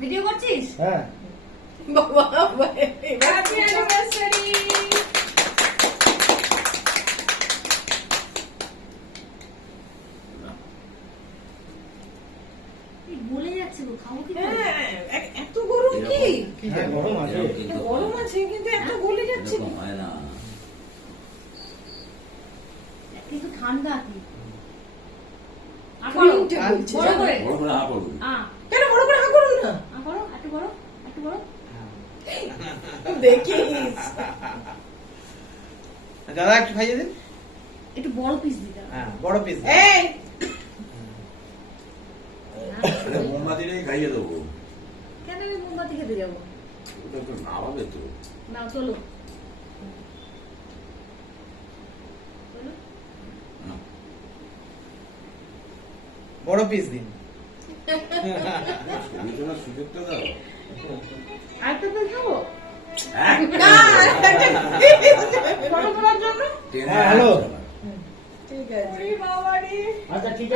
Video করছিস? হ্যাঁ। বাবা হ্যাপি অ্যানিভার্সারি এই বলে যাচ্ছে গো খাব কি? হ্যাঁ এত গরম কি? হ্যাঁ, গরম আছে? কিন্তু গরম আছে কিন্তু এত গলে যাচ্ছে হয় না। কিন্তু ঠান্ডা কি? বড় করে? বড় করে আ কেন বড় করে হা করুন না আ করো একটু বড় একটু বড় দেখিস দাদা একটু খাইয়ে দিন। একটু বড় পিস দিতে হ্যাঁ বড় পিস এই। মোমবাতি নেই খাইয়ে দেবো। কেন আমি মোমবাতি খেতে যাব? ওটা তো নামাবে তো। নাও চলো। চলো। বড় পিস দিন। সুযোগটা দাও। হ্যাঁ, হ্যালো। আসছে না। ঠিক আছে বাবা রে আচ্ছা ঠিক